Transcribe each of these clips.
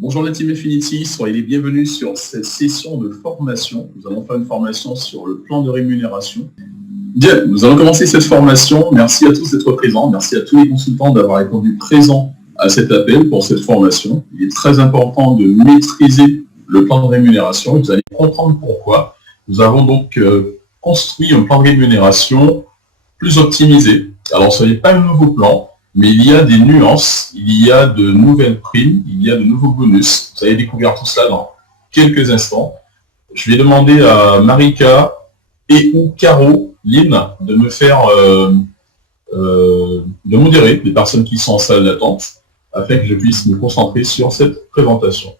Bonjour la Team Infinity, soyez les bienvenus sur cette session de formation. Nous allons faire une formation sur le plan de rémunération. Bien, nous allons commencer cette formation. Merci à tous d'être présents. Merci à tous les consultants d'avoir répondu présent à cet appel pour cette formation. Il est très important de maîtriser le plan de rémunération et vous allez comprendre pourquoi. Nous avons donc construit un plan de rémunération plus optimisé. Alors ce n'est pas un nouveau plan, mais il y a des nuances, il y a de nouvelles primes, il y a de nouveaux bonus. Vous allez découvrir tout cela dans quelques instants. Je vais demander à Marika et ou Caro, Lynn, de me faire, de modérer les personnes qui sont en salle d'attente, afin que je puisse me concentrer sur cette présentation.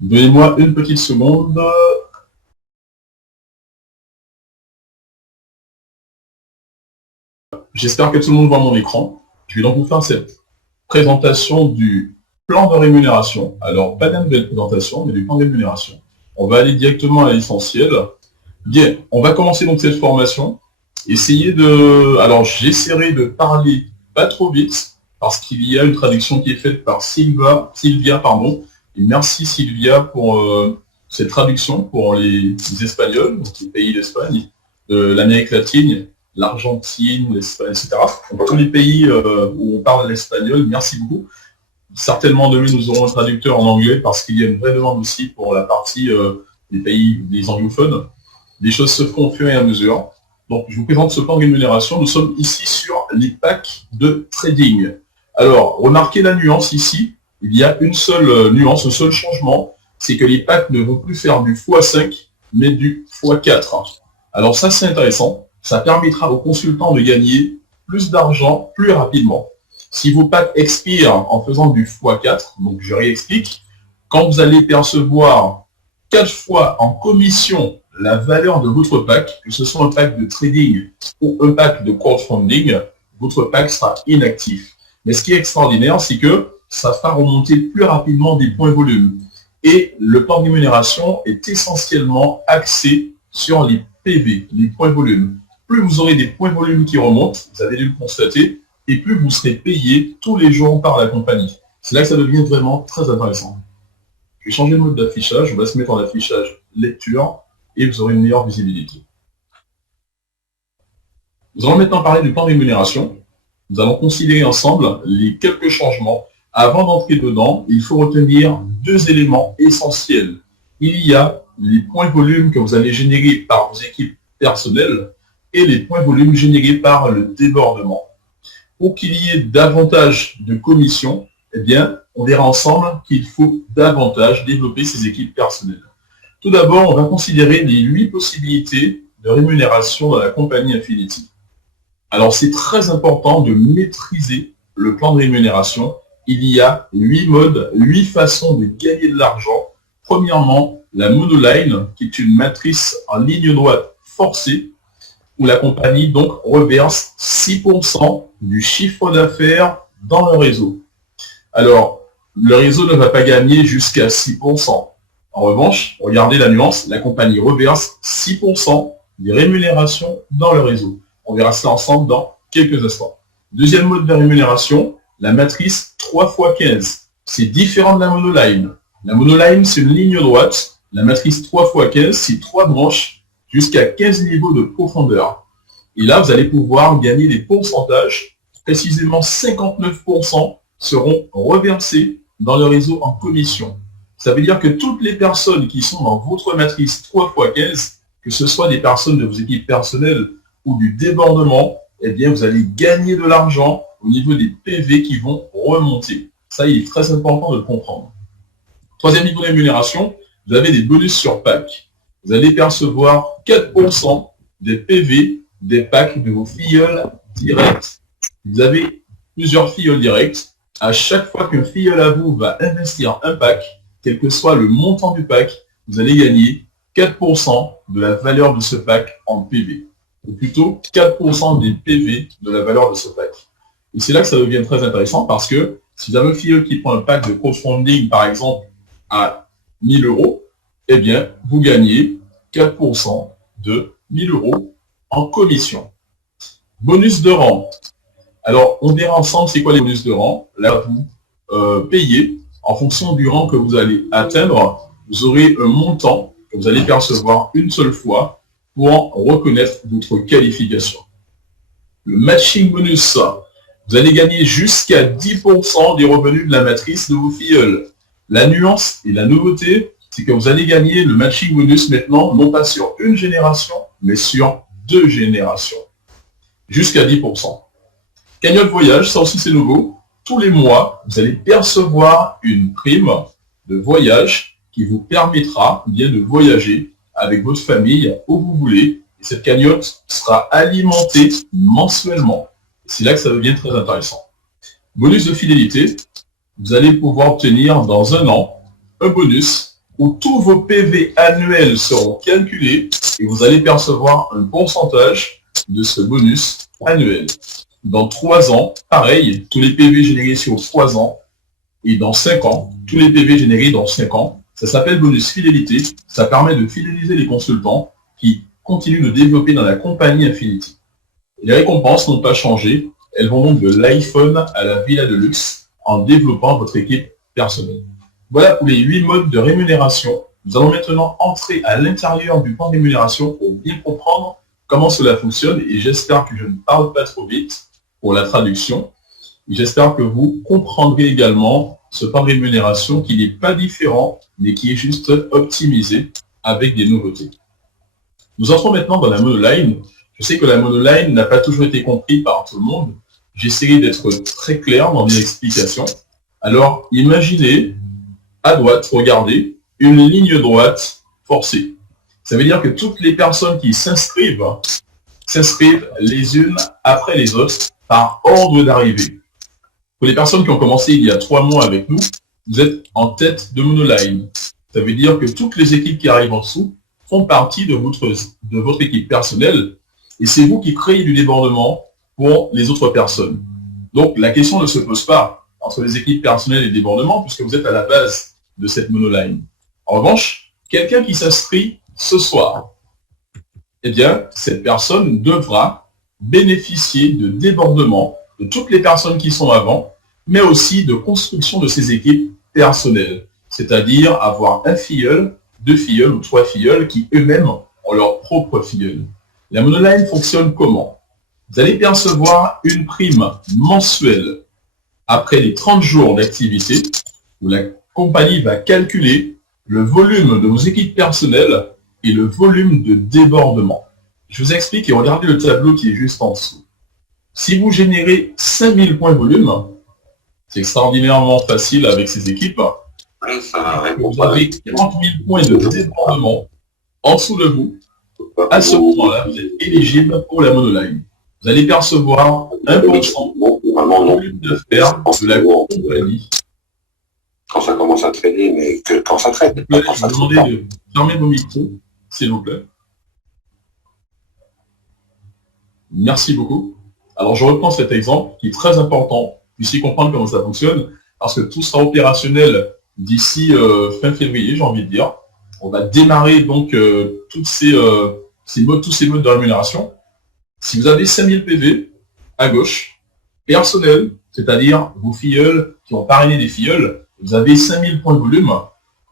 Donnez-moi une petite seconde. J'espère que tout le monde voit mon écran. Je vais donc vous faire cette présentation du plan de rémunération. Alors, pas d'une nouvelle présentation, mais du plan de rémunération. On va aller directement à l'essentiel. Bien, on va commencer donc cette formation. Alors, j'essaierai de parler pas trop vite, parce qu'il y a une traduction qui est faite par Sylvia, et merci Sylvia pour cette traduction pour les Espagnols, donc les pays d'Espagne, de l'Amérique latine, l'Argentine, l'Espagne, etc. Donc, tous les pays où on parle l'espagnol, merci beaucoup. Certainement demain, nous aurons un traducteur en anglais parce qu'il y a une vraie demande aussi pour la partie des pays des anglophones. Les choses se font au fur et à mesure. Donc, je vous présente ce plan de rémunération. Nous sommes ici sur les packs de trading. Alors, remarquez la nuance ici. Il y a une seule nuance, un seul changement. C'est que les packs ne vont plus faire du x5, mais du x4. Alors ça, c'est intéressant. Ça permettra aux consultants de gagner plus d'argent plus rapidement. Si vos packs expirent en faisant du x4, donc je réexplique, quand vous allez percevoir 4 fois en commission la valeur de votre pack, que ce soit un pack de trading ou un pack de crowdfunding, votre pack sera inactif. Mais ce qui est extraordinaire, c'est que ça fera remonter plus rapidement des points volume. Et le plan de rémunération est essentiellement axé sur les PV, les points volume. Plus vous aurez des points volume qui remontent, vous avez dû le constater, et plus vous serez payé tous les jours par la compagnie. C'est là que ça devient vraiment très intéressant. Je vais changer de mode d'affichage, on va se mettre en affichage lecture, et vous aurez une meilleure visibilité. Nous allons maintenant parler du plan de rémunération. Nous allons considérer ensemble les quelques changements. Avant d'entrer dedans, il faut retenir 2 éléments essentiels. Il y a les points volume que vous allez générer par vos équipes personnelles et les points volume générés par le débordement. Pour qu'il y ait davantage de commissions, eh bien, on verra ensemble qu'il faut davantage développer ces équipes personnelles. Tout d'abord, on va considérer les 8 possibilités de rémunération dans la compagnie Infinity. Alors, c'est très important de maîtriser le plan de rémunération. Il y a 8 modes, 8 façons de gagner de l'argent. Premièrement, la monoline, qui est une matrice en ligne droite forcée, où la compagnie donc reverse 6% du chiffre d'affaires dans le réseau. Alors, le réseau ne va pas gagner jusqu'à 6%. En revanche, regardez la nuance, la compagnie reverse 6% des rémunérations dans le réseau. On verra cela ensemble dans quelques instants. Deuxième mode de rémunération, la matrice 3x15. C'est différent de la monoline. La monoline, c'est une ligne droite. La matrice 3x15, c'est 3 branches jusqu'à 15 niveaux de profondeur. Et là, vous allez pouvoir gagner des pourcentages. Précisément 59% seront reversés dans le réseau en commission. Ça veut dire que toutes les personnes qui sont dans votre matrice 3x15, que ce soit des personnes de vos équipes personnelles ou du débordement, eh bien, vous allez gagner de l'argent au niveau des PV qui vont remonter. Ça, il est très important de le comprendre. Troisième niveau de rémunération, vous avez des bonus sur pack. Vous allez percevoir 4% des PV des packs de vos filleuls directs. Vous avez plusieurs filleuls directs. À chaque fois qu'un filleul à vous va investir un pack, quel que soit le montant du pack, vous allez gagner 4% de la valeur de ce pack en PV. Ou plutôt 4% des PV de la valeur de ce pack. Et c'est là que ça devient très intéressant parce que si vous avez un filleul qui prend un pack de crowdfunding, par exemple, à 1000 €, eh bien, vous gagnez 4% de 1000 € en commission. Bonus de rang. Alors, on verra ensemble c'est quoi les bonus de rang. Là, vous payez En fonction du rang que vous allez atteindre, vous aurez un montant que vous allez percevoir une seule fois pour reconnaître votre qualification. Le matching bonus, vous allez gagner jusqu'à 10% des revenus de la matrice de vos filleuls. La nuance et la nouveauté, c'est que vous allez gagner le matching bonus maintenant, non pas sur une génération, mais sur 2 générations. Jusqu'à 10%. Cagnotte voyage, ça aussi c'est nouveau. Tous les mois, vous allez percevoir une prime de voyage qui vous permettra bien de voyager avec votre famille où vous voulez. Et cette cagnotte sera alimentée mensuellement. C'est là que ça devient très intéressant. Bonus de fidélité, vous allez pouvoir obtenir dans un an un bonus où tous vos PV annuels seront calculés et vous allez percevoir un pourcentage de ce bonus annuel. Dans 3 ans, pareil, tous les PV générés sur 3 ans, et dans 5 ans, tous les PV générés dans 5 ans, ça s'appelle bonus fidélité, ça permet de fidéliser les consultants qui continuent de développer dans la compagnie Infinity. Et les récompenses n'ont pas changé, elles vont donc de l'iPhone à la villa de luxe en développant votre équipe personnelle. Voilà pour les 8 modes de rémunération. Nous allons maintenant entrer à l'intérieur du plan de rémunération pour bien comprendre comment cela fonctionne et j'espère que je ne parle pas trop vite pour la traduction. J'espère que vous comprendrez également ce plan de rémunération qui n'est pas différent, mais qui est juste optimisé avec des nouveautés. Nous entrons maintenant dans la monoline. Je sais que la monoline n'a pas toujours été comprise par tout le monde. J'essaierai d'être très clair dans mes explications. Alors, imaginez, à droite, regardez, une ligne droite forcée. Ça veut dire que toutes les personnes qui s'inscrivent les unes après les autres par ordre d'arrivée. Pour les personnes qui ont commencé il y a 3 mois avec nous, vous êtes en tête de monoline. Ça veut dire que toutes les équipes qui arrivent en dessous font partie de votre équipe personnelle et c'est vous qui créez du débordement pour les autres personnes. Donc la question ne se pose pas entre les équipes personnelles et débordement puisque vous êtes à la base de cette monoline. En revanche, quelqu'un qui s'inscrit ce soir, eh bien, cette personne devra bénéficier de débordement de toutes les personnes qui sont avant, mais aussi de construction de ses équipes personnelles. C'est-à-dire avoir un filleul, 2 filleuls ou 3 filleuls qui eux-mêmes ont leur propre filleul. La monoline fonctionne comment? Vous allez percevoir une prime mensuelle après les 30 jours d'activité où la compagnie va calculer le volume de vos équipes personnelles et le volume de débordement. Je vous explique et regardez le tableau qui est juste en dessous. Si vous générez 5000 points volume, c'est extraordinairement facile avec ces équipes. Vous avez 40 000 points de débordement en dessous de vous. À ce moment-là, vous êtes éligible pour la monoline. Vous allez percevoir 1% du volume d'affaires de la compagnie. Quand ça commence à traîner, mais que quand ça traîne. Je vais vous demander de fermer vos micros, s'il vous plaît. Merci beaucoup. Alors, je reprends cet exemple qui est très important. Ici, comprendre comment ça fonctionne, parce que tout sera opérationnel d'ici fin février, j'ai envie de dire. On va démarrer donc tous ces modes de rémunération. Si vous avez 5000 PV à gauche, personnel, c'est-à-dire vos filleuls qui ont parrainé des filleuls, vous avez 5000 points de volume,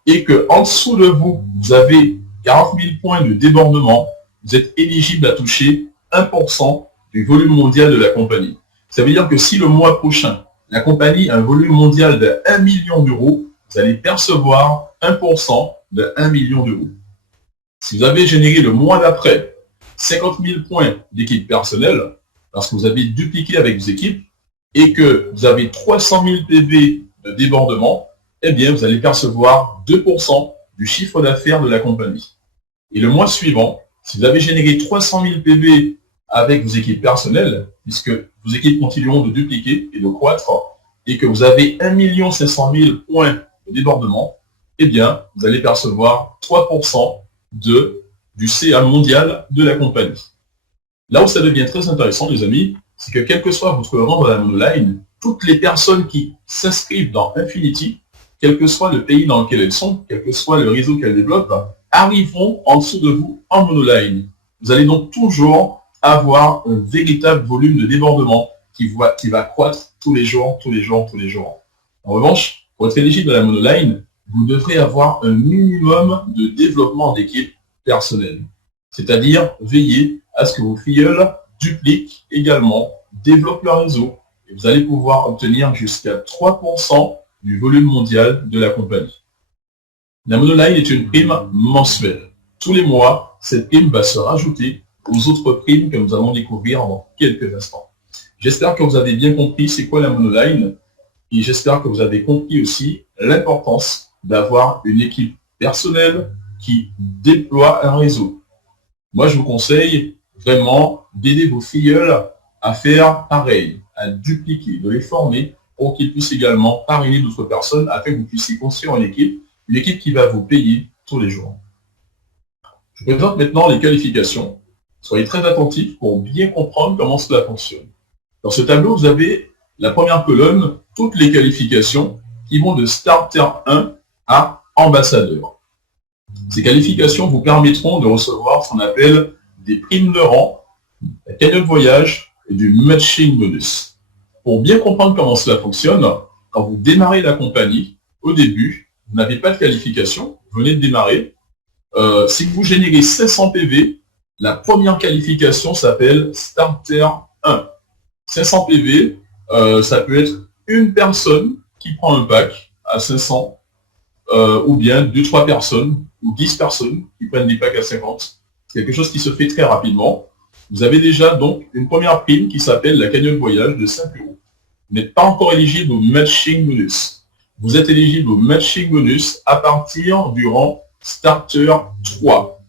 et que en dessous de vous, vous avez 40 000 points de débordement, vous êtes éligible à toucher 1% du volume mondial de la compagnie. Ça veut dire que si le mois prochain, la compagnie a un volume mondial de 1 million d'euros, vous allez percevoir 1% de 1 million d'euros. Si vous avez généré le mois d'après 50 000 points d'équipe personnelle, parce que vous avez dupliqué avec vos équipes, et que vous avez 300 000 PV de débordement, eh bien, vous allez percevoir 2% du chiffre d'affaires de la compagnie. Et le mois suivant, si vous avez généré 300 000 PV avec vos équipes personnelles, puisque vos équipes continueront de dupliquer et de croître, et que vous avez 1 500 000 points de débordement, eh bien, vous allez percevoir 3% du CA mondial de la compagnie. Là où ça devient très intéressant, les amis, c'est que quel que soit votre rang dans la monoline, toutes les personnes qui s'inscrivent dans Infinity, quel que soit le pays dans lequel elles sont, quel que soit le réseau qu'elles développent, arriveront en dessous de vous en monoline. Vous allez donc toujours avoir un véritable volume de débordement qui va croître tous les jours. En revanche, Pour être éligible à la monoline, vous devrez avoir un minimum de développement d'équipe personnelle. C'est-à-dire veiller à ce que vos filleuls dupliquent également, développent leur réseau, et vous allez pouvoir obtenir jusqu'à 3% du volume mondial de la compagnie. La monoline est une prime mensuelle. Tous les mois, cette prime va se rajouter aux autres primes que nous allons découvrir dans quelques instants. J'espère que vous avez bien compris c'est quoi la monoline et j'espère que vous avez compris aussi l'importance d'avoir une équipe personnelle qui déploie un réseau. Moi, je vous conseille vraiment d'aider vos filleuls à faire pareil, à dupliquer, de les former pour qu'ils puissent également parrainer d'autres personnes afin que vous puissiez construire une équipe qui va vous payer tous les jours. Je vous présente maintenant les qualifications. Soyez très attentifs pour bien comprendre comment cela fonctionne. Dans ce tableau, vous avez la première colonne, toutes les qualifications qui vont de Starter 1 à Ambassadeur. Ces qualifications vous permettront de recevoir ce qu'on appelle des primes de rang, la cagnotte voyage et du matching bonus. Pour bien comprendre comment cela fonctionne, quand vous démarrez la compagnie, au début, vous n'avez pas de qualification, vous venez de démarrer. Si vous générez 500 PV, la première qualification s'appelle Starter 1. 500 PV, ça peut être une personne qui prend un pack à 500, ou bien 2-3 personnes, ou 10 personnes qui prennent des packs à 50. C'est quelque chose qui se fait très rapidement. Vous avez déjà donc une première prime qui s'appelle la cagnotte voyage de 5 €. Vous n'êtes pas encore éligible au matching bonus. Vous êtes éligible au matching bonus à partir du rang Starter 3.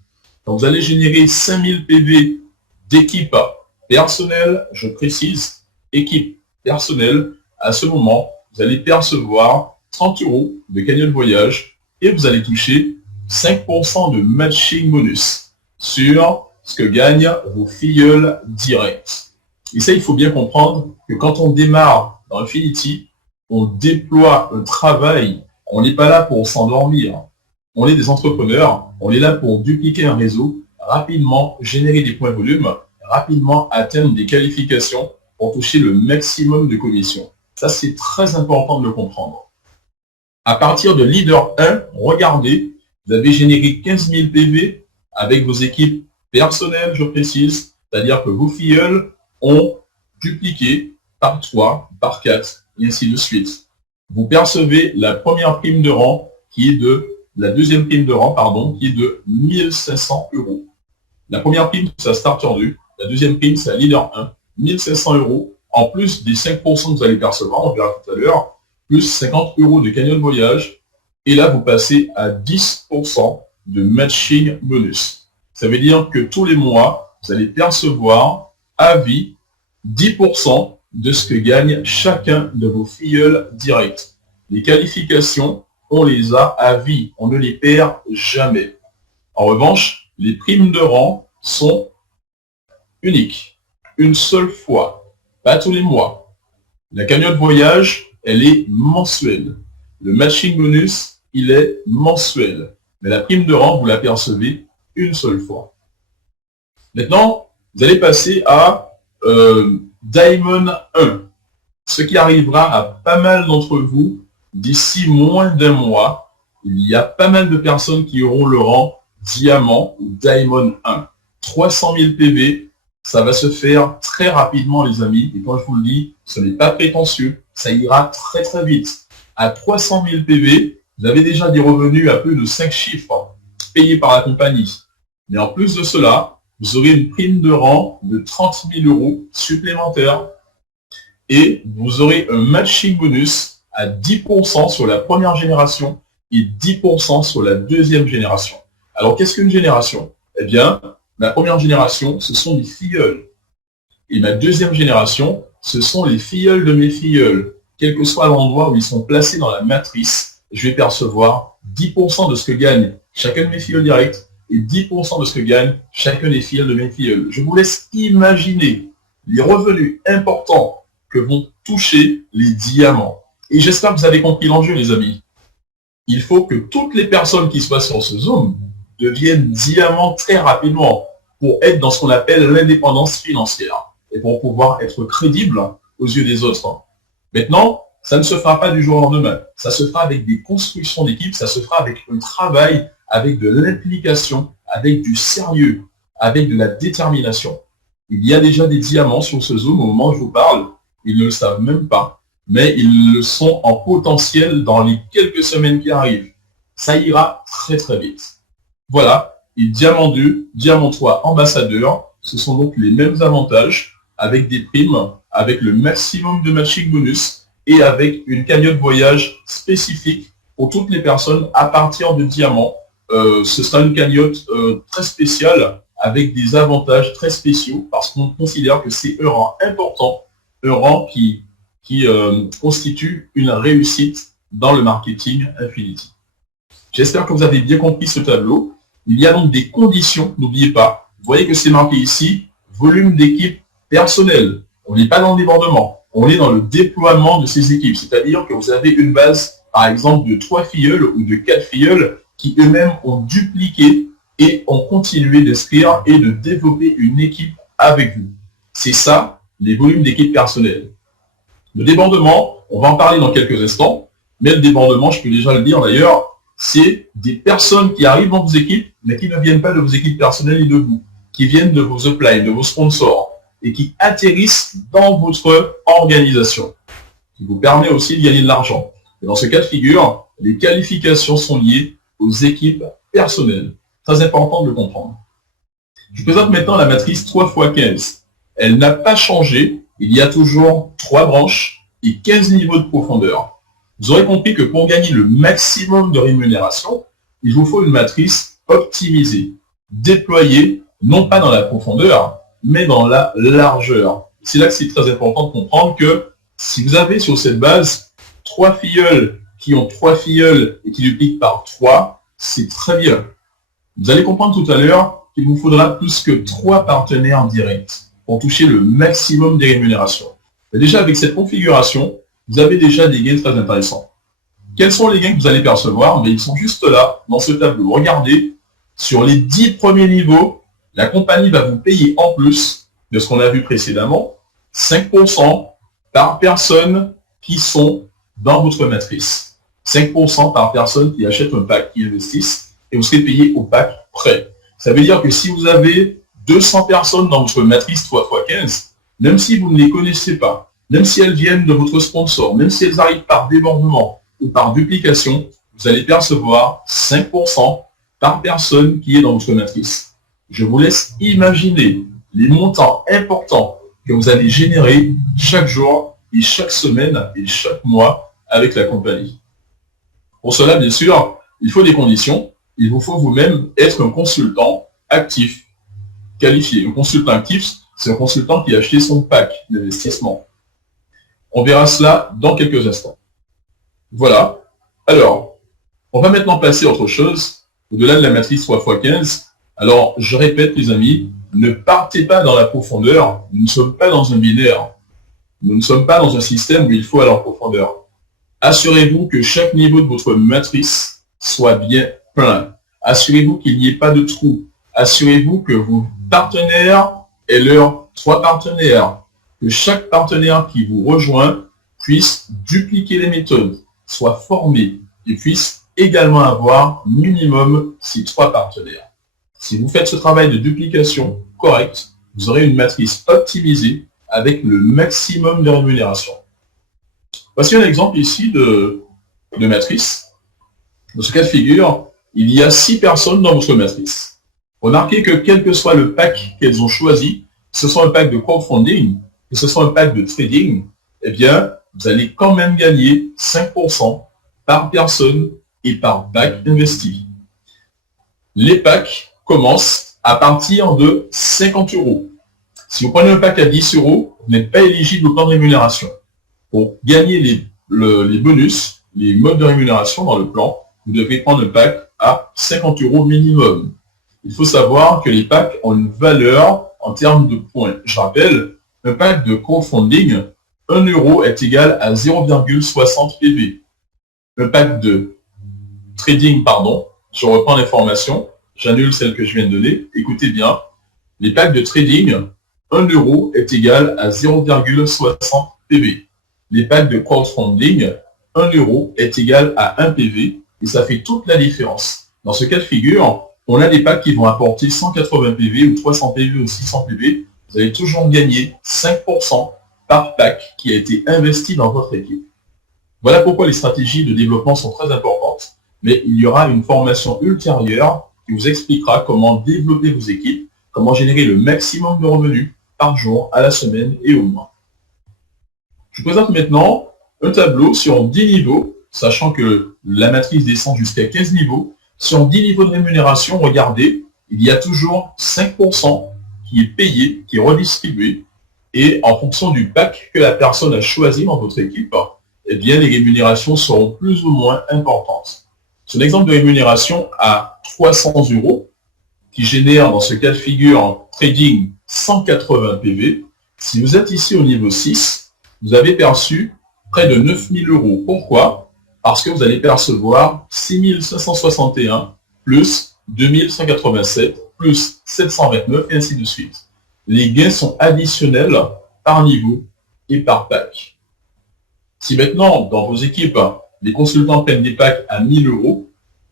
Donc vous allez générer 5000 PV d'équipe personnelle, je précise, équipe personnelle. À ce moment, vous allez percevoir 30 € de cagnotte voyage et vous allez toucher 5% de matching bonus sur ce que gagnent vos filleuls directs. Et ça, il faut bien comprendre que quand on démarre dans Infinity, on déploie un travail. On n'est pas là pour s'endormir. On est des entrepreneurs. On est là pour dupliquer un réseau, rapidement générer des points volume, rapidement atteindre des qualifications pour toucher le maximum de commissions. Ça, c'est très important de le comprendre. À partir de leader 1, regardez, vous avez généré 15 000 PV avec vos équipes personnelles, je précise, c'est-à-dire que vos filleuls ont dupliqué par 3, par 4, et ainsi de suite. Vous percevez la première prime de rang qui est de, la deuxième prime de rang, pardon, qui est de 1500 €. La première prime, c'est la Starter 2, la deuxième prime, c'est la Leader 1, 1500 €, en plus des 5% que vous allez percevoir, on verra tout à l'heure, plus 50 € de cagnotte voyage, et là, vous passez à 10% de matching bonus. Ça veut dire que tous les mois, vous allez percevoir à vie 10% de ce que gagne chacun de vos filleuls directs. Les qualifications, on les a à vie, on ne les perd jamais. En revanche, les primes de rang sont uniques, une seule fois, pas tous les mois. La cagnotte voyage, elle est mensuelle. Le matching bonus, il est mensuel. Mais la prime de rang, vous la percevez une seule fois. Maintenant, vous allez passer à Diamond 1, ce qui arrivera à pas mal d'entre vous d'ici moins d'un mois. Il y a pas mal de personnes qui auront le rang Diamant ou Diamond 1. 300 000 PV, ça va se faire très rapidement les amis. Et quand je vous le dis, ce n'est pas prétentieux, ça ira très très vite. À 300 000 PV, vous avez déjà des revenus à peu de 5 chiffres payés par la compagnie. Mais en plus de cela, vous aurez une prime de rang de 30 000 € supplémentaires et vous aurez un matching bonus à 10% sur la première génération et 10% sur la deuxième génération. Alors, qu'est-ce qu'une génération? Eh bien, ma première génération, ce sont mes filleuls. Et ma deuxième génération, ce sont les filleuls de mes filleuls. Quel que soit l'endroit où ils sont placés dans la matrice, je vais percevoir 10% de ce que gagne chacun de mes filleuls directs et 10% de ce que gagne chacun des filleuls de mes filleuls. Je vous laisse imaginer les revenus importants que vont toucher les diamants. Et j'espère que vous avez compris l'enjeu, les amis. Il faut que toutes les personnes qui soient sur ce Zoom deviennent diamants très rapidement pour être dans ce qu'on appelle l'indépendance financière et pour pouvoir être crédible aux yeux des autres. Maintenant, ça ne se fera pas du jour au lendemain. Ça se fera avec des constructions d'équipe, ça se fera avec un travail, avec de l'implication, avec du sérieux, avec de la détermination. Il y a déjà des diamants sur ce Zoom au moment où je vous parle. Ils ne le savent même pas, mais ils le sont en potentiel dans les quelques semaines qui arrivent. Ça ira très très vite. Voilà, et Diamant 2, Diamant 3, Ambassadeur, ce sont donc les mêmes avantages, avec des primes, avec le maximum de matching bonus, et avec une cagnotte voyage spécifique pour toutes les personnes à partir de Diamant. Ce sera une cagnotte très spéciale, avec des avantages très spéciaux, parce qu'on considère que c'est un rang important, un rang qui constitue une réussite dans le marketing Infinity. J'espère que vous avez bien compris ce tableau. Il y a donc des conditions, n'oubliez pas. Vous voyez que c'est marqué ici, volume d'équipe personnelle. On n'est pas dans le débordement, on est dans le déploiement de ces équipes. C'est-à-dire que vous avez une base, par exemple, de 3 filleuls ou de 4 filleuls qui eux-mêmes ont dupliqué et ont continué d'inscrire et de développer une équipe avec vous. C'est ça, les volumes d'équipe personnelle. Le débordement, on va en parler dans quelques instants, mais le débordement, je peux déjà le dire d'ailleurs, c'est des personnes qui arrivent dans vos équipes, mais qui ne viennent pas de vos équipes personnelles et de vous, qui viennent de vos uplines, de vos sponsors, et qui atterrissent dans votre organisation, qui vous permet aussi de gagner de l'argent. Et dans ce cas de figure, les qualifications sont liées aux équipes personnelles. Très important de le comprendre. Je présente maintenant la matrice 3x15. Elle n'a pas changé, il y a toujours 3 branches et 15 niveaux de profondeur. Vous aurez compris que pour gagner le maximum de rémunération, il vous faut une matrice optimisée, déployée non pas dans la profondeur, mais dans la largeur. C'est là que c'est très important de comprendre que si vous avez sur cette base 3 filleuls qui ont 3 filleuls et qui dupliquent par 3, c'est très bien. Vous allez comprendre tout à l'heure qu'il vous faudra plus que 3 partenaires directs pour toucher le maximum des rémunérations. Mais déjà avec cette configuration, vous avez déjà des gains très intéressants. Quels sont les gains que vous allez percevoir? Mais ils sont juste là, dans ce tableau. Regardez, sur les 10 premiers niveaux, la compagnie va vous payer en plus de ce qu'on a vu précédemment, 5% par personne qui sont dans votre matrice. 5% par personne qui achète un pack, qui investissent, et vous serez payé au pack prêt. Ça veut dire que si vous avez 200 personnes dans votre matrice 3x15, même si vous ne les connaissez pas, même si elles viennent de votre sponsor, même si elles arrivent par débordement ou par duplication, vous allez percevoir 5% par personne qui est dans votre matrice. Je vous laisse imaginer les montants importants que vous allez générer chaque jour et chaque semaine et chaque mois avec la compagnie. Pour cela, bien sûr, il faut des conditions. Il vous faut vous-même être un consultant actif, qualifié. Un consultant actif, c'est un consultant qui a acheté son pack d'investissement. On verra cela dans quelques instants. Voilà. Alors, on va maintenant passer à autre chose, au-delà de la matrice 3x15. Alors, je répète les amis, ne partez pas dans la profondeur, nous ne sommes pas dans un binaire. Nous ne sommes pas dans un système où il faut aller en profondeur. Assurez-vous que chaque niveau de votre matrice soit bien plein. Assurez-vous qu'il n'y ait pas de trou. Assurez-vous que vos partenaires aient leurs 3 partenaires. Que chaque partenaire qui vous rejoint puisse dupliquer les méthodes, soit formé et puisse également avoir minimum ces 3 partenaires. Si vous faites ce travail de duplication correct, vous aurez une matrice optimisée avec le maximum de rémunération. Voici un exemple ici de matrice. Dans ce cas de figure, il y a 6 personnes dans votre matrice. Remarquez que quel que soit le pack qu'elles ont choisi, que ce soit un pack de crowdfunding, que ce soit un pack de trading, eh bien, vous allez quand même gagner 5% par personne et par pack investi. Les packs commencent à partir de 50 €. Si vous prenez un pack à 10 €, vous n'êtes pas éligible au plan de rémunération. Pour gagner les bonus, les modes de rémunération dans le plan, vous devez prendre un pack à 50 € minimum. Il faut savoir que les packs ont une valeur en termes de points. Je rappelle, un pack de crowdfunding, 1 € est égal à 0,60 PV. Un pack de trading, je reprends l'information, j'annule celle que je viens de donner. Écoutez bien, les packs de trading, 1 € est égal à 0,60 PV. les packs de crowdfunding, 1 euro est égal à 1 PV et ça fait toute la différence. Dans ce cas de figure, on a des packs qui vont apporter 180 PV ou 300 PV ou 600 PV. Vous allez toujours gagner 5% par pack qui a été investi dans votre équipe. Voilà pourquoi les stratégies de développement sont très importantes, mais il y aura une formation ultérieure qui vous expliquera comment développer vos équipes, comment générer le maximum de revenus par jour, à la semaine et au mois. Je vous présente maintenant un tableau sur 10 niveaux, sachant que la matrice descend jusqu'à 15 niveaux. Sur 10 niveaux de rémunération, regardez, il y a toujours 5% qui est payé, qui est redistribué, et en fonction du pack que la personne a choisi dans votre équipe, eh bien, les rémunérations seront plus ou moins importantes. C'est un exemple de rémunération à 300 euros, qui génère dans ce cas de figure en trading 180 PV. Si vous êtes ici au niveau 6, vous avez perçu près de 9000 euros. Pourquoi? Parce que vous allez percevoir 6561 plus 2187 plus 729 et ainsi de suite. Les gains sont additionnels par niveau et par pack. Si maintenant, dans vos équipes, les consultants prennent des packs à 1000 euros,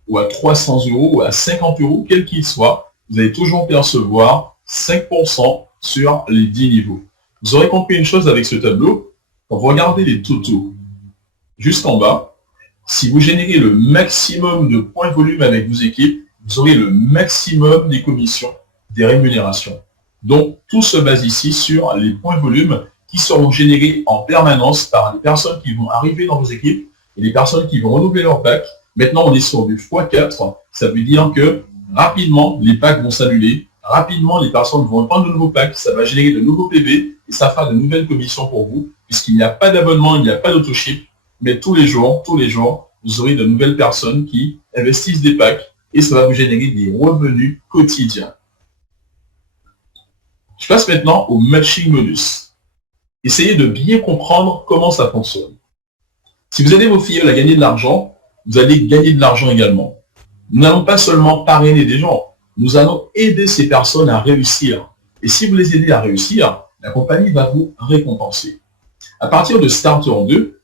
ou à 300 euros, ou à 50 euros, quel qu'il soit, vous allez toujours percevoir 5% sur les 10 niveaux. Vous aurez compris une chose avec ce tableau, quand vous regardez les totaux, jusqu'en bas, si vous générez le maximum de points volume avec vos équipes, vous aurez le maximum des commissions, des rémunérations. Donc, tout se base ici sur les points volume qui seront générés en permanence par les personnes qui vont arriver dans vos équipes et les personnes qui vont renouveler leur pack. Maintenant, on est sur du x4. Ça veut dire que rapidement, les packs vont s'annuler. Rapidement, les personnes vont prendre de nouveaux packs. Ça va générer de nouveaux PV et ça fera de nouvelles commissions pour vous puisqu'il n'y a pas d'abonnement, il n'y a pas d'autoship. Mais tous les jours, vous aurez de nouvelles personnes qui investissent des packs et ça va vous générer des revenus quotidiens. Je passe maintenant au matching bonus. Essayez de bien comprendre comment ça fonctionne. Si vous aidez vos filles à gagner de l'argent, vous allez gagner de l'argent également. Nous n'allons pas seulement parrainer des gens, nous allons aider ces personnes à réussir. Et si vous les aidez à réussir, la compagnie va vous récompenser. À partir de Starter 2,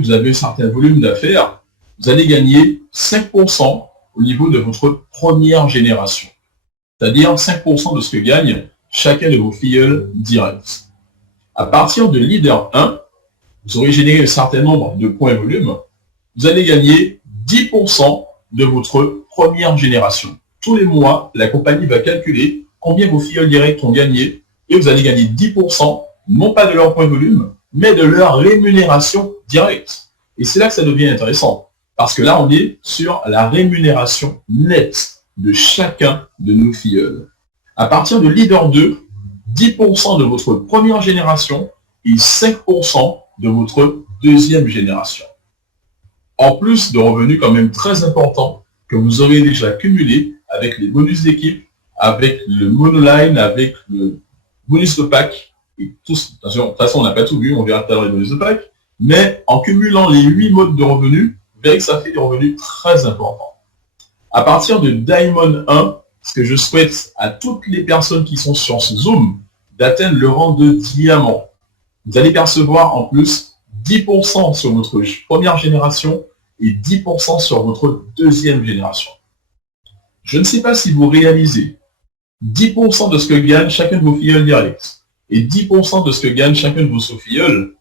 vous avez un certain volume d'affaires, vous allez gagner 5% au niveau de votre première génération. C'est-à-dire 5% de ce que gagne chacun de vos filleuls directs. À partir de leader 1, vous aurez généré un certain nombre de points volume, vous allez gagner 10% de votre première génération. Tous les mois, la compagnie va calculer combien vos filleuls directs ont gagné et vous allez gagner 10%, non pas de leur point volume, mais de leur rémunération directe. Et c'est là que ça devient intéressant, parce que là, on est sur la rémunération nette de chacun de nos filleuls. À partir de leader 2, 10% de votre première génération et 5% de votre deuxième génération. En plus de revenus quand même très importants que vous aurez déjà cumulés avec les bonus d'équipe, avec le monoline, avec le bonus de pack, et tous, attention, de toute façon on n'a pas tout vu, on verra tout à l'heure les bonus de pack, mais en cumulant les 8 modes de revenus, vous verrez que ça fait des revenus très importants. À partir de Diamond 1, ce que je souhaite à toutes les personnes qui sont sur ce Zoom, d'atteindre le rang de diamant. Vous allez percevoir en plus 10% sur votre première génération et 10% sur votre deuxième génération. Je ne sais pas si vous réalisez 10% de ce que gagne chacun de vos filleuls directs et 10% de ce que gagne chacun de vos sous-filleuls,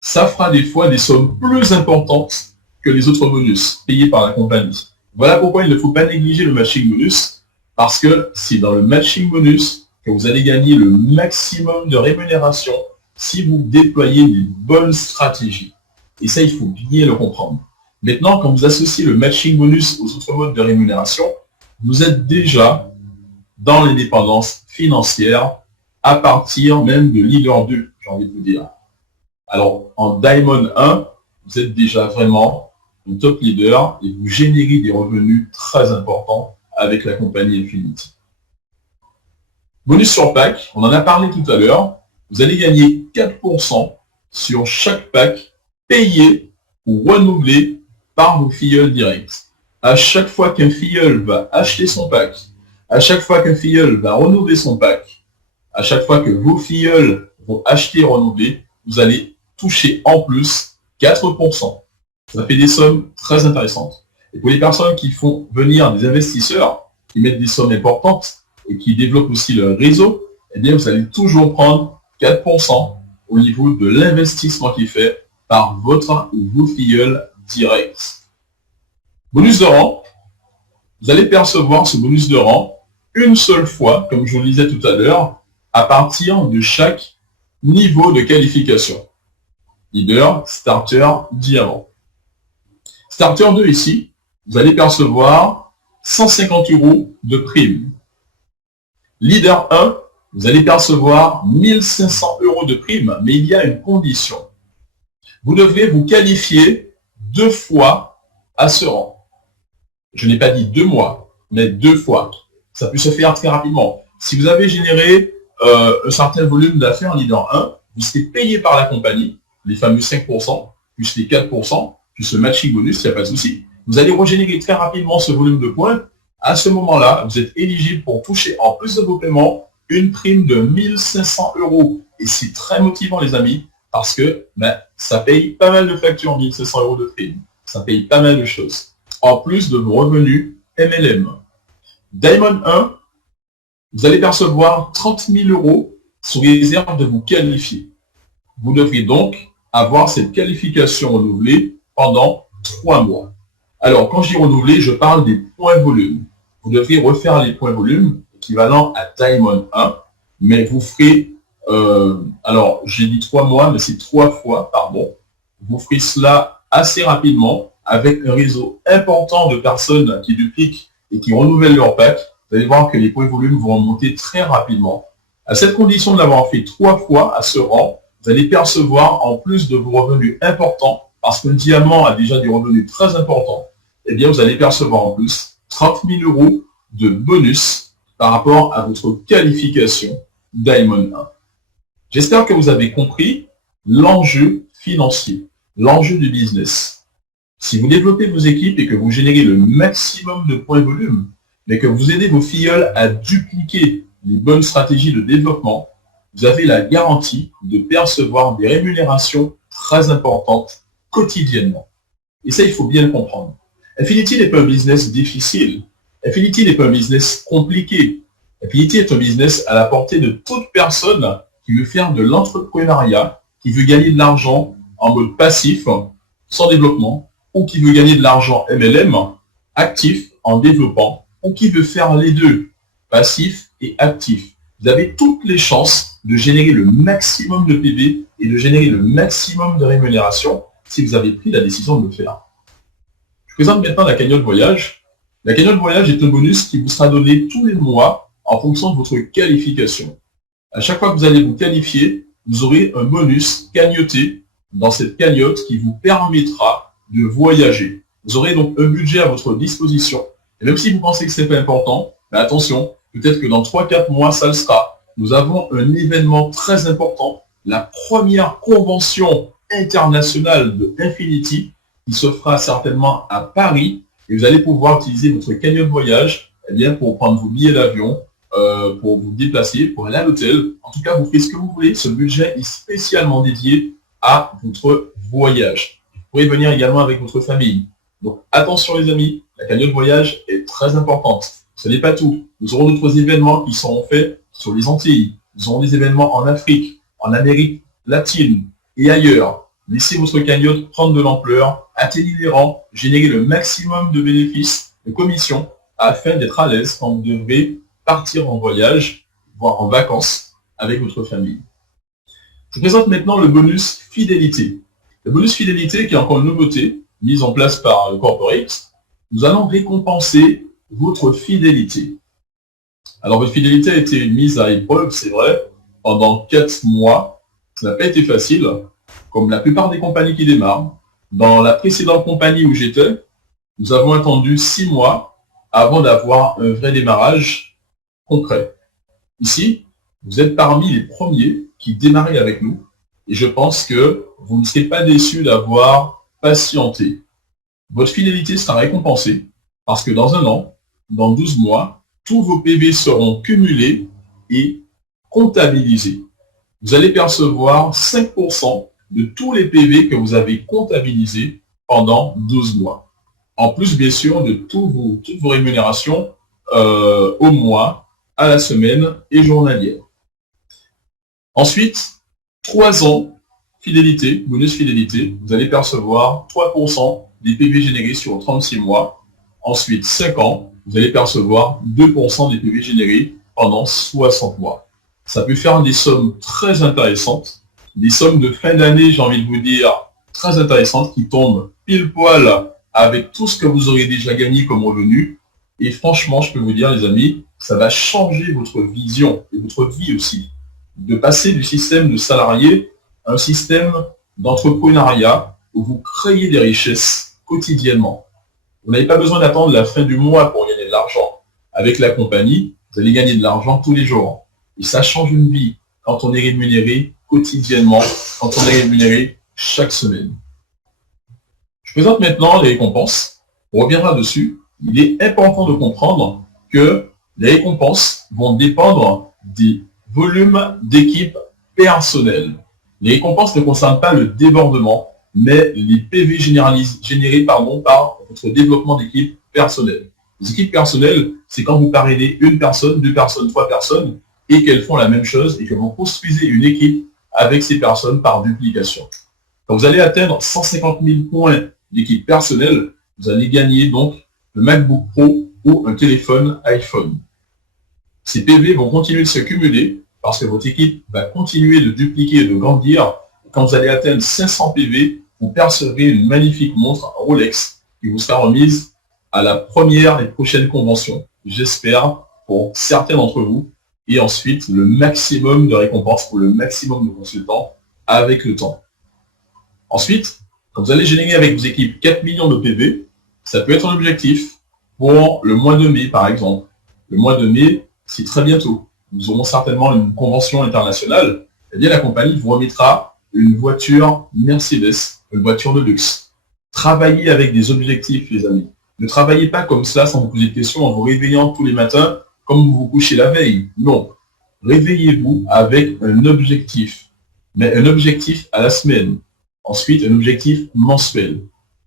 ça fera des fois des sommes plus importantes que les autres bonus payés par la compagnie. Voilà pourquoi il ne faut pas négliger le matching bonus, parce que c'est dans le matching bonus que vous allez gagner le maximum de rémunération si vous déployez les bonnes stratégies. Et ça, il faut bien le comprendre. Maintenant, quand vous associez le matching bonus aux autres modes de rémunération, vous êtes déjà dans l'indépendance financière à partir même de leader 2, j'ai envie de vous dire. Alors, en Diamond 1, vous êtes déjà vraiment un top leader et vous générez des revenus très importants avec la compagnie Infinity. Bonus sur pack, on en a parlé tout à l'heure. Vous allez gagner 4% sur chaque pack payé ou renouvelé par vos filleuls directs. À chaque fois qu'un filleul va acheter son pack, à chaque fois qu'un filleul va renouveler son pack, à chaque fois que vos filleuls vont acheter et renouveler, vous allez toucher en plus 4%. Ça fait des sommes très intéressantes. Et pour les personnes qui font venir des investisseurs, qui mettent des sommes importantes et qui développent aussi leur réseau, eh bien, vous allez toujours prendre 4% au niveau de l'investissement qui est fait par votre ou vos filleuls directs. Bonus de rang, vous allez percevoir ce bonus de rang une seule fois, comme je vous le disais tout à l'heure, à partir de chaque niveau de qualification. Leader, starter, diamant. Starter 2 ici, vous allez percevoir 150 € de prime. Leader 1, vous allez percevoir 1500 € de prime, mais il y a une condition. Vous devrez vous qualifier 2 fois à ce rang. Je n'ai pas dit 2 mois, mais 2 fois. Ça peut se faire très rapidement. Si vous avez généré un certain volume d'affaires leader 1, vous serez payé par la compagnie, les fameux 5%, plus les 4%, plus le matching bonus, il n'y a pas de souci. Vous allez régénérer très rapidement ce volume de points. À ce moment-là, vous êtes éligible pour toucher, en plus de vos paiements, une prime de 1500 €. Et c'est très motivant, les amis, parce que ça paye pas mal de factures, 1500 € de prime. Ça paye pas mal de choses. En plus de vos revenus MLM. Diamond 1, vous allez percevoir 30 000 € sous réserve de vous qualifier. Vous devrez donc avoir cette qualification renouvelée pendant 3 mois. Alors, quand je dis renouvelé, je parle des points volume. Vous devrez refaire les points volume équivalents à Diamond 1, mais vous ferez, alors j'ai dit 3 mois, mais c'est 3 fois, pardon. Vous ferez cela assez rapidement avec un réseau important de personnes qui dupliquent et qui renouvellent leur pack. Vous allez voir que les points volume vont monter très rapidement. À cette condition de l'avoir fait 3 fois à ce rang, vous allez percevoir, en plus de vos revenus importants, parce qu'un diamant a déjà des revenus très importants, eh bien, vous allez percevoir en plus 30 000 € de bonus par rapport à votre qualification Diamond 1. J'espère que vous avez compris l'enjeu financier, l'enjeu du business. Si vous développez vos équipes et que vous générez le maximum de points volume, mais que vous aidez vos filleuls à dupliquer les bonnes stratégies de développement, vous avez la garantie de percevoir des rémunérations très importantes quotidiennement. Et ça, il faut bien le comprendre. Infinity n'est pas un business difficile. Infinity n'est pas un business compliqué. Infinity est un business à la portée de toute personne qui veut faire de l'entrepreneuriat, qui veut gagner de l'argent en mode passif, sans développement, ou qui veut gagner de l'argent MLM, actif, en développant, ou qui veut faire les deux, passif et actif. Vous avez toutes les chances de générer le maximum de PV et de générer le maximum de rémunération si vous avez pris la décision de le faire. Je présente maintenant la cagnotte voyage. La cagnotte voyage est un bonus qui vous sera donné tous les mois en fonction de votre qualification. À chaque fois que vous allez vous qualifier, vous aurez un bonus cagnoté dans cette cagnotte qui vous permettra de voyager. Vous aurez donc un budget à votre disposition. Et même si vous pensez que ce n'est pas important, mais attention, peut-être que dans 3-4 mois, ça le sera. Nous avons un événement très important, la première convention internationale de Infinity, qui se fera certainement à Paris, et vous allez pouvoir utiliser votre cagnotte voyage pour prendre vos billets d'avion, pour vous déplacer, pour aller à l'hôtel. En tout cas, vous faites ce que vous voulez. Ce budget est spécialement dédié à votre voyage. Vous pouvez venir également avec votre famille. Donc attention les amis, la cagnotte voyage est très importante. Ce n'est pas tout. Nous aurons d'autres événements qui seront faits sur les Antilles. Nous aurons des événements en Afrique, en Amérique latine et ailleurs. Laissez votre cagnotte prendre de l'ampleur, atteignez les rangs, générez le maximum de bénéfices, de commissions, afin d'être à l'aise quand vous devrez partir en voyage, voire en vacances, avec votre famille. Je vous présente maintenant le bonus fidélité. Le bonus fidélité qui est encore une nouveauté, mise en place par le corporate. Nous allons récompenser votre fidélité. Alors votre fidélité a été mise à épreuve, c'est vrai, pendant 4 mois. Ça n'a pas été facile. Comme la plupart des compagnies qui démarrent, dans la précédente compagnie où j'étais, nous avons attendu 6 mois avant d'avoir un vrai démarrage concret. Ici, vous êtes parmi les premiers qui démarrent avec nous et je pense que vous ne serez pas déçus d'avoir patienté. Votre fidélité sera récompensée parce que dans 1 an, dans 12 mois, tous vos PV seront cumulés et comptabilisés. Vous allez percevoir 5% de tous les PV que vous avez comptabilisés pendant 12 mois. En plus, bien sûr, de toutes vos rémunérations au mois, à la semaine et journalière. Ensuite, 3 ans fidélité, bonus fidélité, vous allez percevoir 3% des PV générés sur 36 mois. Ensuite, 5 ans, vous allez percevoir 2% des PV générés pendant 60 mois. Ça peut faire des sommes très intéressantes, des sommes de fin d'année, j'ai envie de vous dire, très intéressantes qui tombent pile poil avec tout ce que vous aurez déjà gagné comme revenu. Et franchement, je peux vous dire, les amis, ça va changer votre vision et votre vie aussi. De passer du système de salarié à un système d'entrepreneuriat où vous créez des richesses quotidiennement. Vous n'avez pas besoin d'attendre la fin du mois pour gagner de l'argent. Avec la compagnie, vous allez gagner de l'argent tous les jours. Et ça change une vie quand on est rémunéré quotidiennement, quand on est rémunéré chaque semaine. Je présente maintenant les récompenses. On reviendra dessus. Il est important de comprendre que les récompenses vont dépendre des volumes d'équipe personnelle. Les récompenses ne concernent pas le débordement, mais les PV générés par votre développement d'équipe personnelle. Les équipes personnelles, c'est quand vous parrainez une personne, 2 personnes, 3 personnes, et qu'elles font la même chose, et que vous construisez une équipe avec ces personnes par duplication. Quand vous allez atteindre 150 000 points d'équipe personnelle, vous allez gagner donc le MacBook Pro ou un téléphone iPhone. Ces PV vont continuer de se cumuler parce que votre équipe va continuer de dupliquer et de grandir. Quand vous allez atteindre 500 PV, vous percevrez une magnifique montre Rolex qui vous sera remise à la première et prochaine convention. J'espère pour certains d'entre vous. Et ensuite, le maximum de récompenses pour le maximum de consultants avec le temps. Ensuite, quand vous allez générer avec vos équipes 4 millions de PV, ça peut être un objectif pour le mois de mai, par exemple. Le mois de mai, c'est très bientôt. Nous aurons certainement une convention internationale. Eh bien, la compagnie vous remettra une voiture Mercedes, une voiture de luxe. Travaillez avec des objectifs, les amis. Ne travaillez pas comme ça sans vous poser de questions en vous réveillant tous les matins comme vous vous couchez la veille. Non. Réveillez-vous avec un objectif. Mais un objectif à la semaine. Ensuite, un objectif mensuel.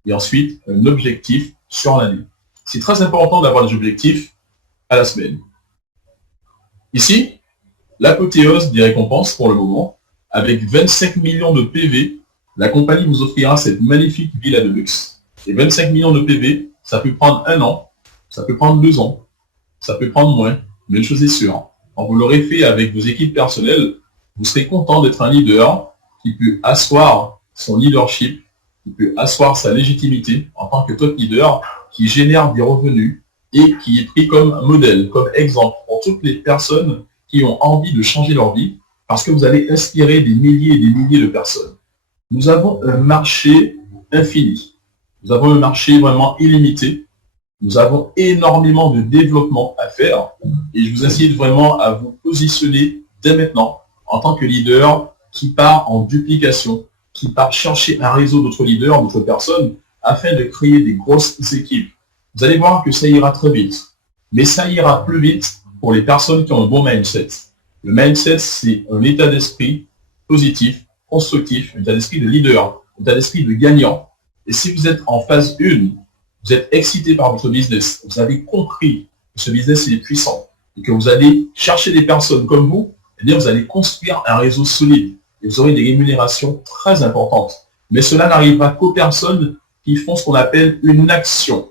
Et ensuite, un objectif sur l'année. C'est très important d'avoir des objectifs à la semaine. Ici, l'apothéose des récompenses pour le moment. Avec 25 millions de PV, la compagnie vous offrira cette magnifique villa de luxe. Et 25 millions de PV, ça peut prendre 1 an, ça peut prendre 2 ans, ça peut prendre moins, mais une chose est sûre, quand vous l'aurez fait avec vos équipes personnelles, vous serez content d'être un leader qui peut asseoir son leadership, qui peut asseoir sa légitimité en tant que top leader, qui génère des revenus et qui est pris comme modèle, comme exemple pour toutes les personnes qui ont envie de changer leur vie, parce que vous allez inspirer des milliers et des milliers de personnes. Nous avons un marché infini. Nous avons un marché vraiment illimité. Nous avons énormément de développement à faire et je vous incite vraiment à vous positionner dès maintenant en tant que leader qui part en duplication, qui part chercher un réseau d'autres leaders, d'autres personnes afin de créer des grosses équipes. Vous allez voir que ça ira très vite, mais ça ira plus vite pour les personnes qui ont un bon mindset. Le mindset, c'est un état d'esprit positif, constructif, un état d'esprit de leader, un état d'esprit de gagnant. Et si vous êtes en phase 1, vous êtes excité par votre business, vous avez compris que ce business est puissant et que vous allez chercher des personnes comme vous, eh bien vous allez construire un réseau solide et vous aurez des rémunérations très importantes. Mais cela n'arrivera qu'aux personnes qui font ce qu'on appelle une action,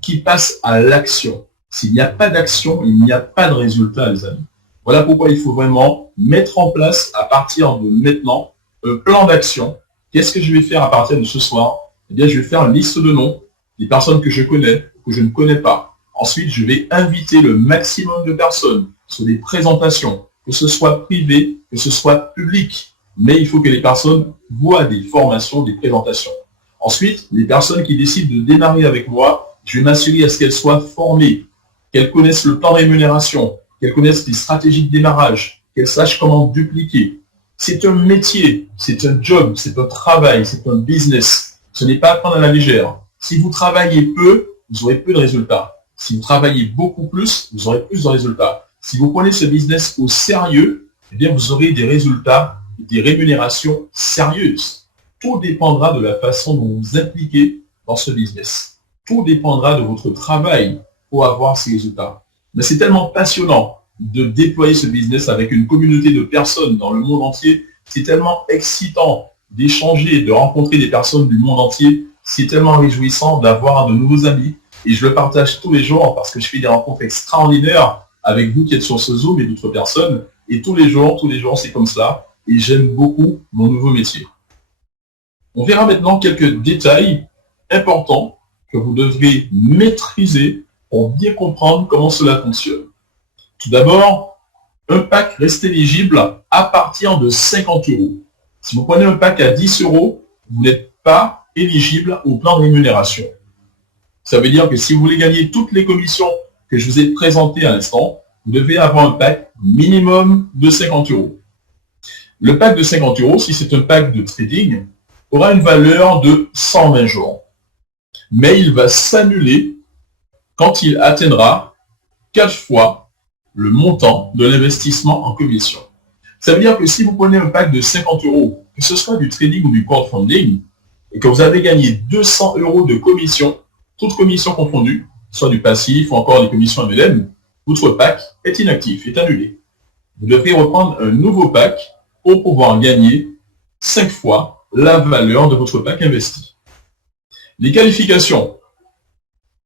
qui passent à l'action. S'il n'y a pas d'action, il n'y a pas de résultat, les amis. Voilà pourquoi il faut vraiment mettre en place à partir de maintenant un plan d'action. Qu'est-ce que je vais faire à partir de ce soir? Eh bien, je vais faire une liste de noms des personnes que je connais, que je ne connais pas. Ensuite, je vais inviter le maximum de personnes sur des présentations, que ce soit privé, que ce soit public. Mais il faut que les personnes voient des formations, des présentations. Ensuite, les personnes qui décident de démarrer avec moi, je vais m'assurer à ce qu'elles soient formées, qu'elles connaissent le plan de rémunération, qu'elles connaissent les stratégies de démarrage, qu'elles sachent comment dupliquer. C'est un métier, c'est un job, c'est un travail, c'est un business. Ce n'est pas à prendre à la légère. Si vous travaillez peu, vous aurez peu de résultats. Si vous travaillez beaucoup plus, vous aurez plus de résultats. Si vous prenez ce business au sérieux, eh bien vous aurez des résultats, des rémunérations sérieuses. Tout dépendra de la façon dont vous vous impliquez dans ce business. Tout dépendra de votre travail pour avoir ces résultats. Mais c'est tellement passionnant de déployer ce business avec une communauté de personnes dans le monde entier. C'est tellement excitant d'échanger, de rencontrer des personnes du monde entier. C'est tellement réjouissant d'avoir de nouveaux amis. Et je le partage tous les jours parce que je fais des rencontres extraordinaires avec vous qui êtes sur ce Zoom et d'autres personnes. Et tous les jours, c'est comme ça. Et j'aime beaucoup mon nouveau métier. On verra maintenant quelques détails importants que vous devrez maîtriser pour bien comprendre comment cela fonctionne. Tout d'abord, un pack reste éligible à partir de 50 euros. Si vous prenez un pack à 10 euros, vous n'êtes pas éligible au plan de rémunération. Ça veut dire que si vous voulez gagner toutes les commissions que je vous ai présentées à l'instant, vous devez avoir un pack minimum de 50 euros. Le pack de 50 euros, si c'est un pack de trading, aura une valeur de 120 jours. Mais il va s'annuler quand il atteindra 4 fois le montant de l'investissement en commission. Ça veut dire que si vous prenez un pack de 50 euros, que ce soit du trading ou du crowdfunding, et que vous avez gagné 200 euros de commission, toutes commissions confondues, soit du passif ou encore des commissions MLM, votre pack est inactif, est annulé. Vous devrez reprendre un nouveau pack pour pouvoir gagner 5 fois la valeur de votre pack investi. Les qualifications,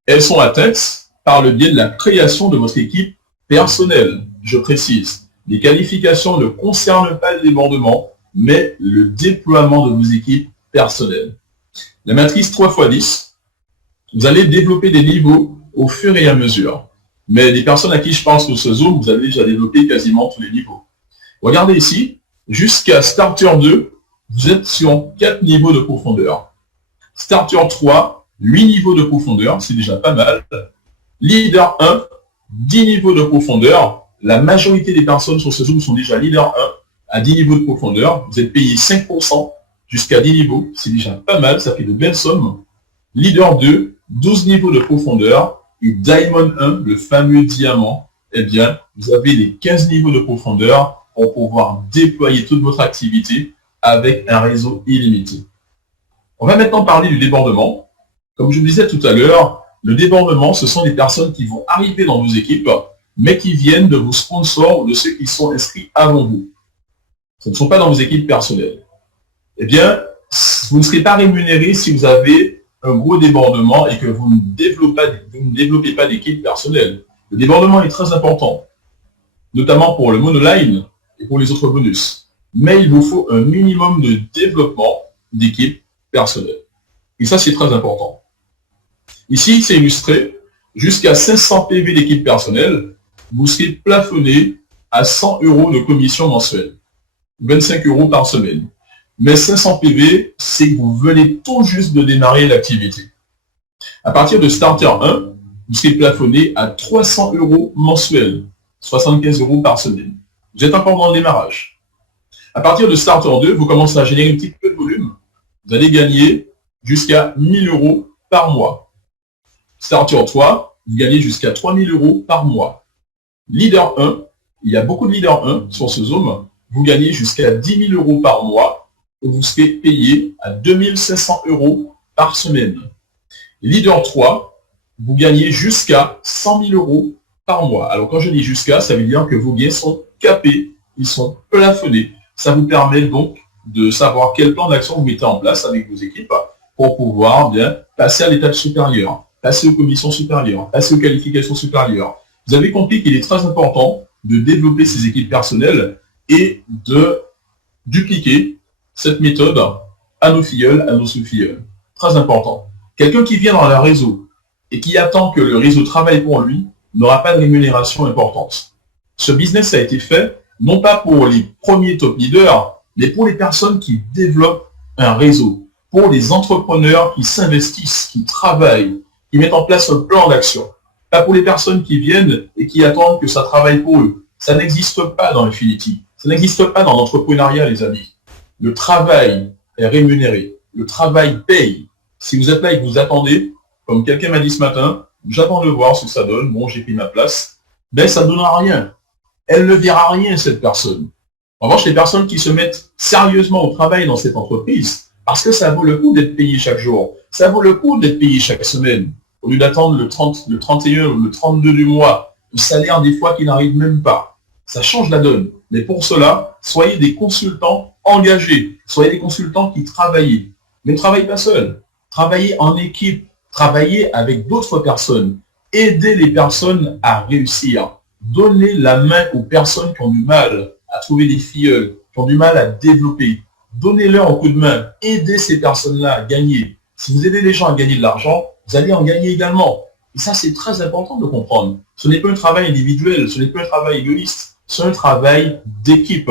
elles sont atteintes par le biais de la création de votre équipe personnelle. Je précise, les qualifications ne concernent pas le débordement, mais le déploiement de vos équipes personnelles. La matrice 3x10, vous allez développer des niveaux au fur et à mesure. Mais les personnes à qui je pense sur ce Zoom, vous avez déjà développé quasiment tous les niveaux. Regardez ici, jusqu'à Starter 2, vous êtes sur 4 niveaux de profondeur. Starter 3, 8 niveaux de profondeur, c'est déjà pas mal. Leader 1, 10 niveaux de profondeur. La majorité des personnes sur ce Zoom sont déjà Leader 1 à 10 niveaux de profondeur. Vous êtes payé 5% jusqu'à 10 niveaux, c'est déjà pas mal, ça fait de belles sommes. Leader 2, 12 niveaux de profondeur. Et Diamond 1, le fameux diamant, eh bien, vous avez les 15 niveaux de profondeur pour pouvoir déployer toute votre activité avec un réseau illimité. On va maintenant parler du débordement. Comme je vous disais tout à l'heure, le débordement, ce sont des personnes qui vont arriver dans vos équipes, mais qui viennent de vos sponsors ou de ceux qui sont inscrits avant vous. Ce ne sont pas dans vos équipes personnelles. Eh bien, vous ne serez pas rémunéré si vous avez un gros débordement et que vous ne développez pas d'équipe personnelle. Le débordement est très important, notamment pour le monoline et pour les autres bonus. Mais il vous faut un minimum de développement d'équipe personnelle. Et ça, c'est très important. Ici, c'est illustré. Jusqu'à 500 PV d'équipe personnelle, vous serez plafonné à 100 euros de commission mensuelle. 25 euros par semaine. Mais 500 PV, c'est que vous venez tout juste de démarrer l'activité. À partir de Starter 1, vous serez plafonné à 300 euros mensuels, 75 euros par semaine. Vous êtes encore dans le démarrage. À partir de Starter 2, vous commencez à générer un petit peu de volume. Vous allez gagner jusqu'à 1000 euros par mois. Starter 3, vous gagnez jusqu'à 3000 euros par mois. Leader 1, il y a beaucoup de Leader 1 sur ce Zoom, vous gagnez jusqu'à 10 000 euros par mois. Vous serez payé à 2500 euros par semaine. Leader 3, vous gagnez jusqu'à 100 000 euros par mois. Alors quand je dis jusqu'à, ça veut dire que vos gains sont capés, ils sont plafonnés. Ça vous permet donc de savoir quel plan d'action vous mettez en place avec vos équipes pour pouvoir bien passer à l'étape supérieure, passer aux commissions supérieures, passer aux qualifications supérieures. Vous avez compris qu'il est très important de développer ces équipes personnelles et de dupliquer cette méthode à nos filleuls, à nos sous-filleuls. Très important. Quelqu'un qui vient dans un réseau et qui attend que le réseau travaille pour lui n'aura pas de rémunération importante. Ce business a été fait non pas pour les premiers top leaders, mais pour les personnes qui développent un réseau, pour les entrepreneurs qui s'investissent, qui travaillent, qui mettent en place un plan d'action. Pas pour les personnes qui viennent et qui attendent que ça travaille pour eux. Ça n'existe pas dans Infinity. Ça n'existe pas dans l'entrepreneuriat, les amis. Le travail est rémunéré. Le travail paye. Si vous êtes là et que vous attendez, comme quelqu'un m'a dit ce matin, j'attends de voir ce que ça donne, bon, j'ai pris ma place, ben ça ne donnera rien. Elle ne verra rien, cette personne. En revanche, les personnes qui se mettent sérieusement au travail dans cette entreprise, Parce que ça vaut le coup d'être payé chaque jour. Ça vaut le coup d'être payé chaque semaine. Au lieu d'attendre le 31 ou le 32 du mois, le salaire des fois qui n'arrive même pas. Ça change la donne. Mais pour cela, soyez des consultants engagés. Soyez des consultants qui travaillent. Mais ne travaillez pas seul. Travaillez en équipe. Travaillez avec d'autres personnes. Aidez les personnes à réussir. Donnez la main aux personnes qui ont du mal à trouver des filleuls, qui ont du mal à développer. Donnez-leur un coup de main. Aidez ces personnes-là à gagner. Si vous aidez les gens à gagner de l'argent, vous allez en gagner également. Et ça, c'est très important de comprendre. Ce n'est pas un travail individuel, ce n'est pas un travail égoïste, c'est un travail d'équipe.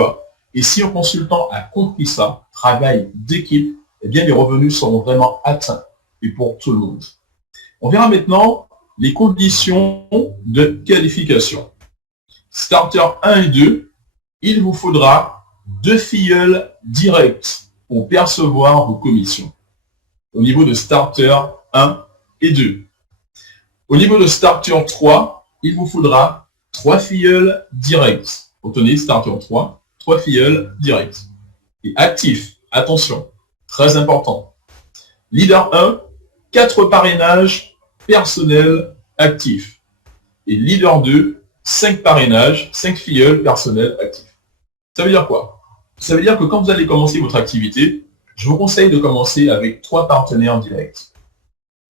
Et si un consultant a compris ça, travail d'équipe, eh bien, les revenus seront vraiment atteints. Et pour tout le monde. On verra maintenant les conditions de qualification. Starter 1 et 2, il vous faudra 2 filleuls directs pour percevoir vos commissions. Au niveau de Starter 1 et 2. Au niveau de Starter 3, il vous faudra 3 filleuls directs. Retenez Starter 3, 3 filleuls directs. Et actif, attention, très important. Leader 1, 4 parrainages personnels actifs. Et Leader 2, 5 parrainages, 5 filleuls personnels actifs. Ça veut dire quoi? Ça veut dire que quand vous allez commencer votre activité, je vous conseille de commencer avec 3 partenaires directs.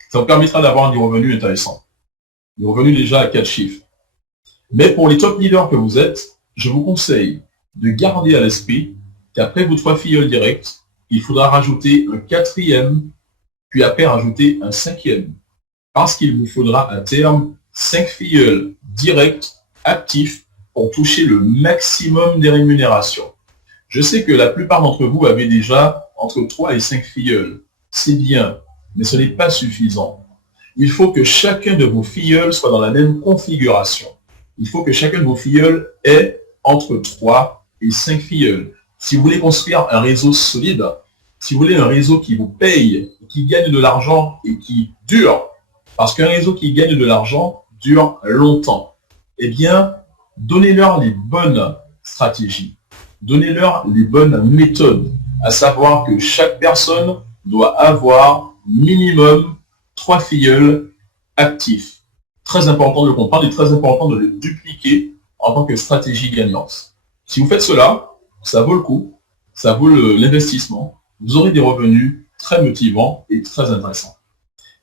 Ça vous permettra d'avoir des revenus intéressants. Des revenus déjà à 4 chiffres. Mais pour les top leaders que vous êtes, je vous conseille de garder à l'esprit qu'après vos 3 filleuls directs, il faudra rajouter un 4e, puis après rajouter un 5e. Parce qu'il vous faudra à terme 5 filleuls directs, actifs, pour toucher le maximum des rémunérations. Je sais que la plupart d'entre vous avez déjà entre 3 et 5 filleuls. C'est bien, mais ce n'est pas suffisant. Il faut que chacun de vos filleuls soit dans la même configuration. Il faut que chacun de vos filleuls ait entre 3 et 5 filleuls. Si vous voulez construire un réseau solide, si vous voulez un réseau qui vous paye, qui gagne de l'argent et qui dure, parce qu'un réseau qui gagne de l'argent dure longtemps, eh bien, donnez-leur les bonnes stratégies. Donnez-leur les bonnes méthodes, à savoir que chaque personne doit avoir minimum 3 filleuls actifs. Très important de le comprendre et très important de le dupliquer en tant que stratégie gagnante. Si vous faites cela, ça vaut le coup, ça vaut l'investissement. Vous aurez des revenus très motivants et très intéressants.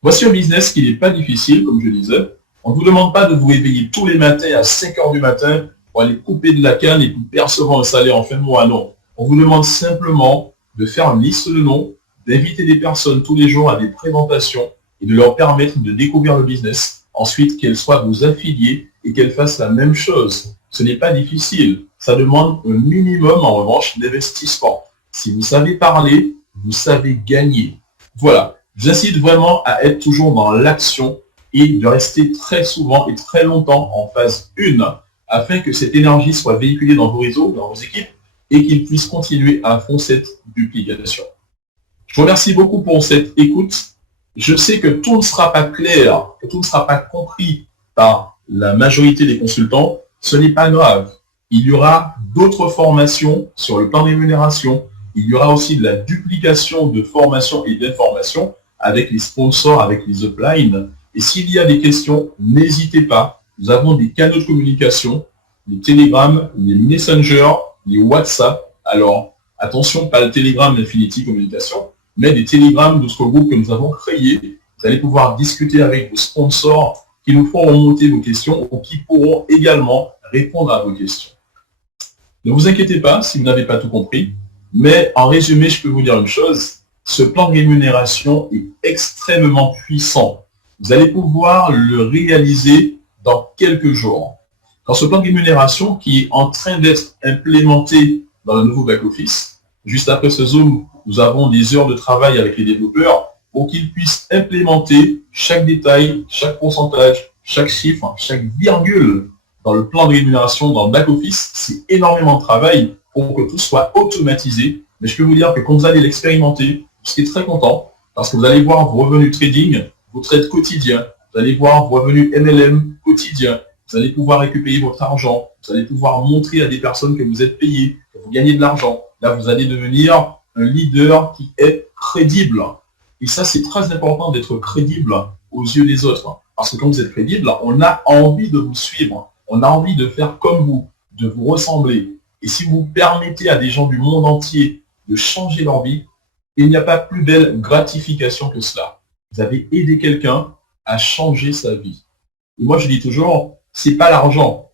Voici un business qui n'est pas difficile, comme je disais. On ne vous demande pas de vous réveiller tous les matins à 5 heures du matin pour aller couper de la canne et puis percevoir un salaire en fin de mois. Non. On vous demande simplement de faire une liste de noms, d'inviter des personnes tous les jours à des présentations et de leur permettre de découvrir le business. Ensuite, qu'elles soient vos affiliés et qu'elles fassent la même chose. Ce n'est pas difficile. Ça demande un minimum, en revanche, d'investissement. Si vous savez parler, vous savez gagner. Voilà. J'incite vraiment à être toujours dans l'action et de rester très souvent et très longtemps en phase 1 afin que cette énergie soit véhiculée dans vos réseaux, dans vos équipes et qu'ils puissent continuer à fond cette duplication. Je vous remercie beaucoup pour cette écoute. Je sais que tout ne sera pas clair, que tout ne sera pas compris par la majorité des consultants. Ce n'est pas grave. Il y aura d'autres formations sur le plan de rémunération. Il y aura aussi de la duplication de formation et d'informations avec les sponsors, avec les uplines. Et s'il y a des questions, n'hésitez pas. Nous avons des canaux de communication, les Telegram, les Messenger, les WhatsApp. Alors, attention, pas le Telegram Infinity Communication, mais des Telegram d'autres groupes que nous avons créés. Vous allez pouvoir discuter avec vos sponsors qui nous feront remonter vos questions ou qui pourront également répondre à vos questions. Ne vous inquiétez pas si vous n'avez pas tout compris, mais en résumé, je peux vous dire une chose. Ce plan de rémunération est extrêmement puissant. Vous allez pouvoir le réaliser dans quelques jours. Dans ce plan de rémunération qui est en train d'être implémenté dans le nouveau back-office, juste après ce Zoom, nous avons des heures de travail avec les développeurs pour qu'ils puissent implémenter chaque détail, chaque pourcentage, chaque chiffre, chaque virgule dans le plan de rémunération dans le back-office. C'est énormément de travail pour que tout soit automatisé. Mais je peux vous dire que quand vous allez l'expérimenter, vous serez très content parce que vous allez voir vos revenus trading, vos trades quotidiens, vous allez voir vos revenus MLM quotidiens, vous allez pouvoir récupérer votre argent, vous allez pouvoir montrer à des personnes que vous êtes payé, que vous gagnez de l'argent. Là, vous allez devenir un leader qui est crédible. Et ça, c'est très important d'être crédible aux yeux des autres. Parce que quand vous êtes crédible, on a envie de vous suivre. On a envie de faire comme vous, de vous ressembler. Et si vous permettez à des gens du monde entier de changer leur vie, il n'y a pas plus belle gratification que cela. Vous avez aidé quelqu'un à changer sa vie. Et moi, je dis toujours, c'est pas l'argent.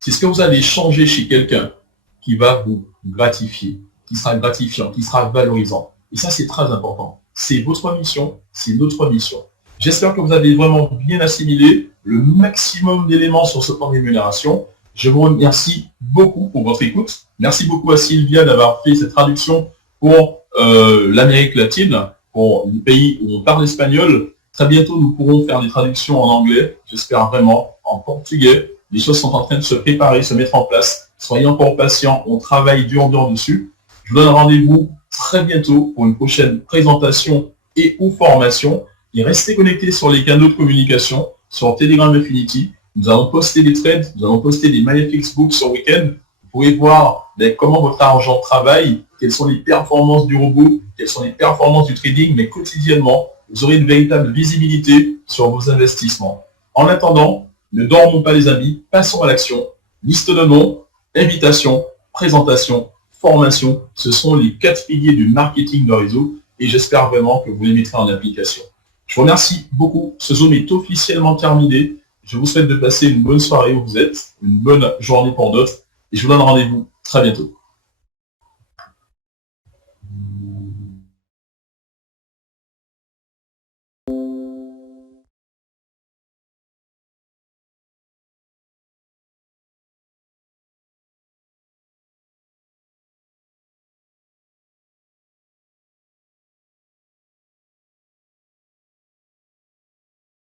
C'est ce que vous allez changer chez quelqu'un qui va vous gratifier, qui sera gratifiant, qui sera valorisant. Et ça, c'est très important. C'est votre mission, c'est notre mission. J'espère que vous avez vraiment bien assimilé le maximum d'éléments sur ce plan de rémunération. Je vous remercie beaucoup pour votre écoute. Merci beaucoup à Sylvia d'avoir fait cette traduction pour l'Amérique latine, pour les pays où on parle espagnol. Très bientôt, nous pourrons faire des traductions en anglais, j'espère vraiment, en portugais. Les choses sont en train de se préparer, se mettre en place. Soyez encore patients, on travaille dur dessus. Je vous donne rendez-vous très bientôt pour une prochaine présentation et ou formation. Et restez connectés sur les canaux de communication, sur Telegram Affinity. Nous allons poster des trades, nous allons poster des Magnifiques Books sur week-end. Vous pouvez voir comment votre argent travaille, quelles sont les performances du robot, quelles sont les performances du trading, mais quotidiennement, vous aurez une véritable visibilité sur vos investissements. En attendant, ne dormons pas les amis, passons à l'action. Liste de noms, invitation, présentation, formation, ce sont les 4 piliers du marketing de réseau et j'espère vraiment que vous les mettrez en application. Je vous remercie beaucoup. Ce Zoom est officiellement terminé. Je vous souhaite de passer une bonne soirée où vous êtes, une bonne journée pour d'autres et je vous donne rendez-vous très bientôt.